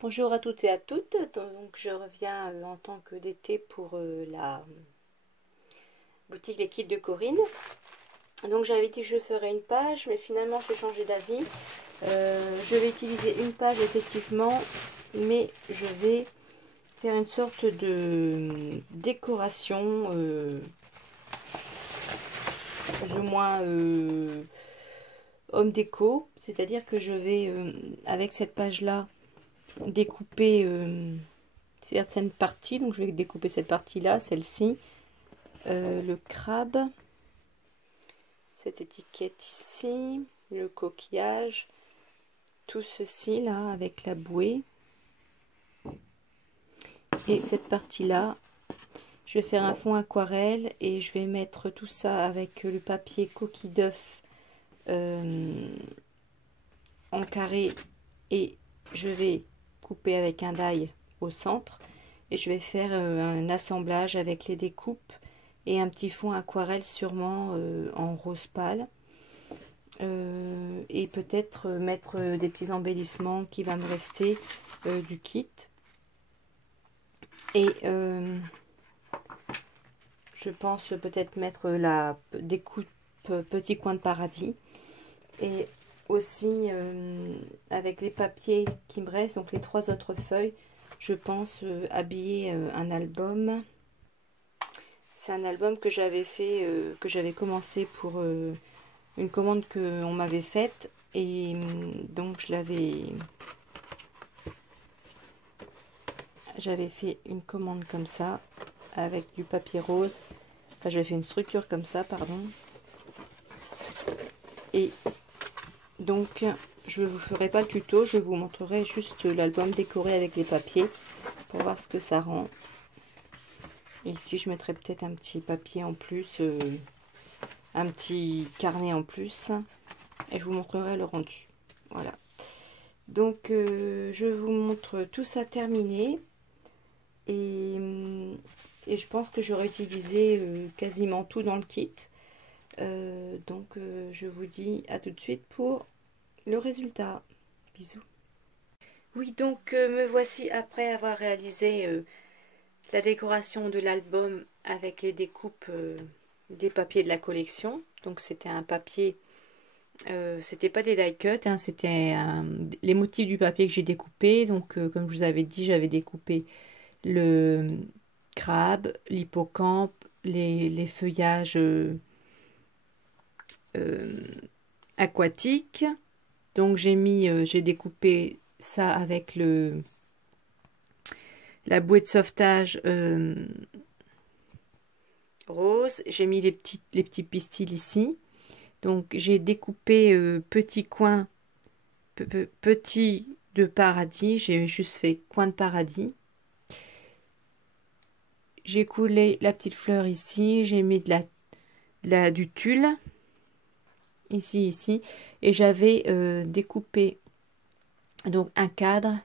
Bonjour à toutes et à toutes, donc je reviens en tant que d'été pour la boutique des kits de Corinne. Donc j'avais dit que je ferais une page, mais finalement j'ai changé d'avis. Je vais utiliser une page effectivement, mais je vais faire une sorte de décoration, plus ou moins homme déco, c'est-à-dire que je vais, avec cette page-là, découper certaines parties. Donc je vais découper cette partie-là, celle-ci, le crabe, cette étiquette ici, le coquillage, tout ceci là avec la bouée. Et cette partie-là, je vais faire un fond aquarelle et je vais mettre tout ça avec le papier coquille d'œuf en carré, et je vais couper avec un die au centre et je vais faire un assemblage avec les découpes et un petit fond aquarelle sûrement en rose pâle, et peut-être mettre des petits embellissements qui va me rester du kit, et je pense peut-être mettre la découpe petit coin de paradis, et aussi avec les papiers qui me restent, donc les 3 autres feuilles, je pense habiller un album. C'est un album que j'avais fait, que j'avais commencé pour une commande qu'on m'avait faite, et donc j'avais fait une commande comme ça avec du papier rose. Enfin, j'avais fait une structure comme ça, pardon. Et donc je ne vous ferai pas le tuto, je vous montrerai juste l'album décoré avec les papiers pour voir ce que ça rend. Et ici je mettrai peut-être un petit papier en plus, un petit carnet en plus, et je vous montrerai le rendu. Voilà, donc je vous montre tout ça terminé, et je pense que j'aurai utilisé quasiment tout dans le kit. Donc je vous dis à tout de suite pour le résultat. Bisous. Oui, donc me voici après avoir réalisé la décoration de l'album avec les découpes des papiers de la collection. Donc c'était un papier, c'était pas des die cut, hein, c'était les motifs du papier que j'ai découpé. Donc comme je vous avais dit, j'avais découpé le crabe, l'hippocampe, les feuillages aquatiques. Donc j'ai découpé ça avec la bouée de sauvetage rose. J'ai mis les petits pistils ici. Donc j'ai découpé petits coins, petits de paradis. J'ai juste fait coin de paradis. J'ai coulé la petite fleur ici. J'ai mis du tulle ici, et j'avais découpé donc un cadre,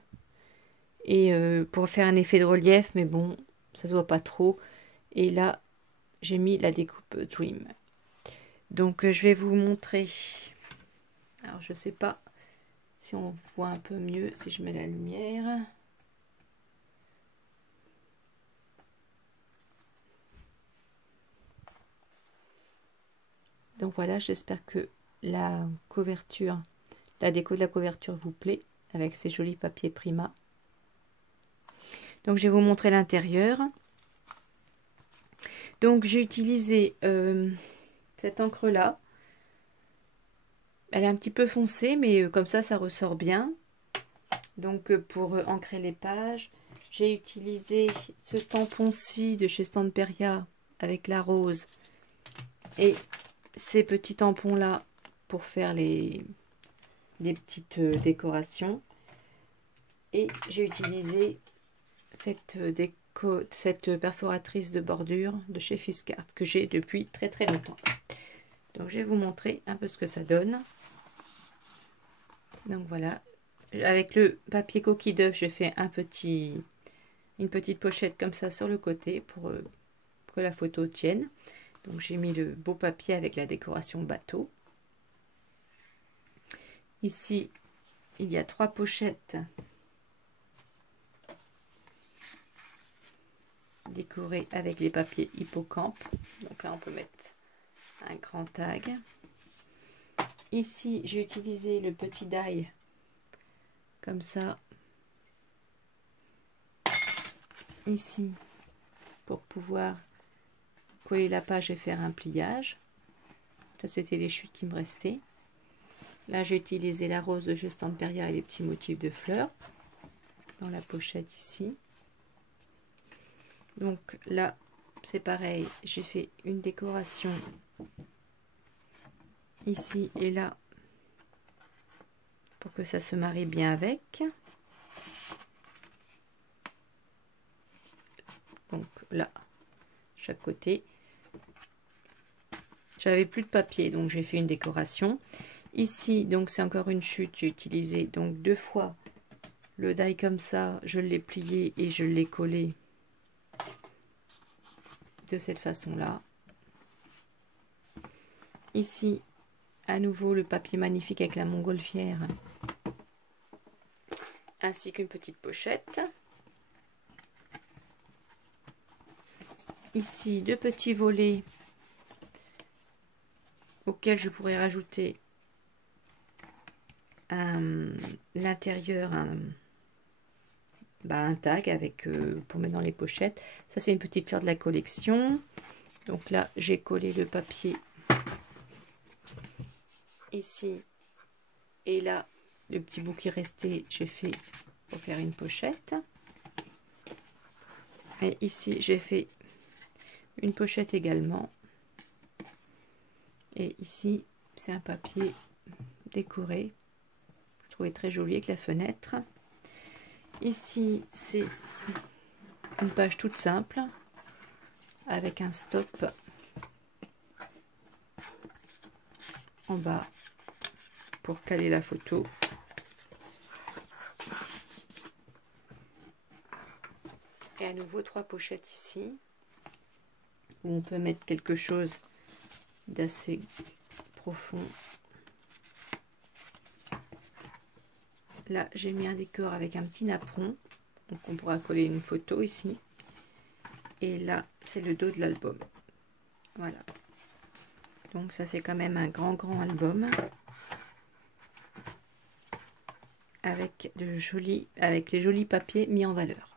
et pour faire un effet de relief, mais bon, ça se voit pas trop. Et là j'ai mis la découpe Dream. Donc je vais vous montrer. Alors je sais pas si on voit un peu mieux si je mets la lumière. Donc voilà, j'espère que la couverture, la déco de la couverture vous plaît avec ces jolis papiers Prima. Donc je vais vous montrer l'intérieur. Donc j'ai utilisé cette encre là. Elle est un petit peu foncée, mais comme ça ressort bien. Donc pour ancrer les pages, j'ai utilisé ce tampon-ci de chez Stamperia avec la rose et ces petits tampons là pour faire les petites décorations. Et j'ai utilisé cette perforatrice de bordure de chez Fiscart que j'ai depuis très longtemps. Donc je vais vous montrer un peu ce que ça donne. Donc voilà, avec le papier coquille d'œuf, j'ai fait une petite pochette comme ça sur le côté pour que la photo tienne. Donc j'ai mis le beau papier avec la décoration bateau. Ici, il y a 3 pochettes décorer avec les papiers Hippocampe. Donc là, on peut mettre un grand tag. Ici, j'ai utilisé le petit die comme ça. Ici, pour pouvoir coller la page et faire un pliage. Ça, c'était les chutes qui me restaient. Là, j'ai utilisé la rose de Juste Amperia et les petits motifs de fleurs dans la pochette ici. Donc là, c'est pareil. J'ai fait une décoration ici et là pour que ça se marie bien avec. Donc là, chaque côté. J'avais plus de papier, donc j'ai fait une décoration. Ici, donc c'est encore une chute. J'ai utilisé donc 2 fois le die comme ça. Je l'ai plié et je l'ai collé de cette façon-là. Ici, à nouveau le papier magnifique avec la montgolfière, ainsi qu'une petite pochette. Ici, 2 petits volets auxquels je pourrais rajouter l'intérieur, un tag avec pour mettre dans les pochettes. Ça, c'est une petite fleur de la collection. Donc là, j'ai collé le papier ici et là, le petit bout qui restait, j'ai fait pour faire une pochette. Et ici, j'ai fait une pochette également. Et ici, c'est un papier décoré. Je trouvais très joli avec la fenêtre. Ici, c'est une page toute simple avec un stop en bas pour caler la photo. Et à nouveau 3 pochettes ici où on peut mettre quelque chose d'assez profond. Là, j'ai mis un décor avec un petit napperon, donc on pourra coller une photo ici. Et là, c'est le dos de l'album. Voilà. Donc ça fait quand même un grand album avec les jolis papiers mis en valeur.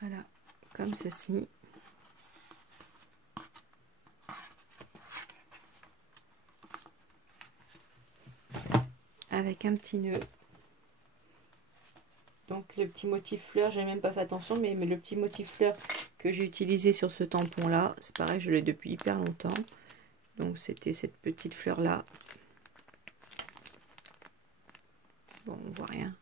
Voilà, comme ceci. Avec un petit nœud. Donc le petit motif fleur, j'ai même pas fait attention, mais le petit motif fleur que j'ai utilisé sur ce tampon là, c'est pareil, je l'ai depuis hyper longtemps. Donc c'était cette petite fleur là. Bon, on voit rien.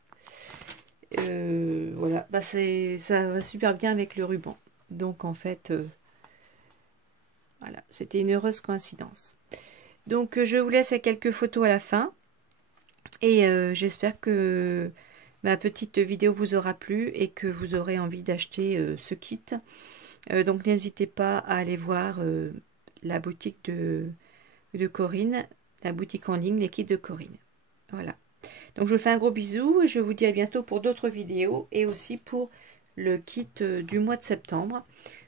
Voilà, bah ça va super bien avec le ruban. Donc en fait, voilà, c'était une heureuse coïncidence. Donc je vous laisse avec quelques photos à la fin. Et j'espère que ma petite vidéo vous aura plu et que vous aurez envie d'acheter ce kit. Donc n'hésitez pas à aller voir la boutique de Corinne, la boutique en ligne, les kits de Corinne. Voilà. Donc je vous fais un gros bisou et je vous dis à bientôt pour d'autres vidéos et aussi pour le kit du mois de septembre.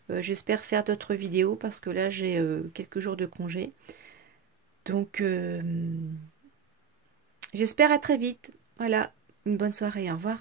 J'espère faire d'autres vidéos parce que là j'ai quelques jours de congé. Donc j'espère à très vite. Voilà, une bonne soirée, au revoir.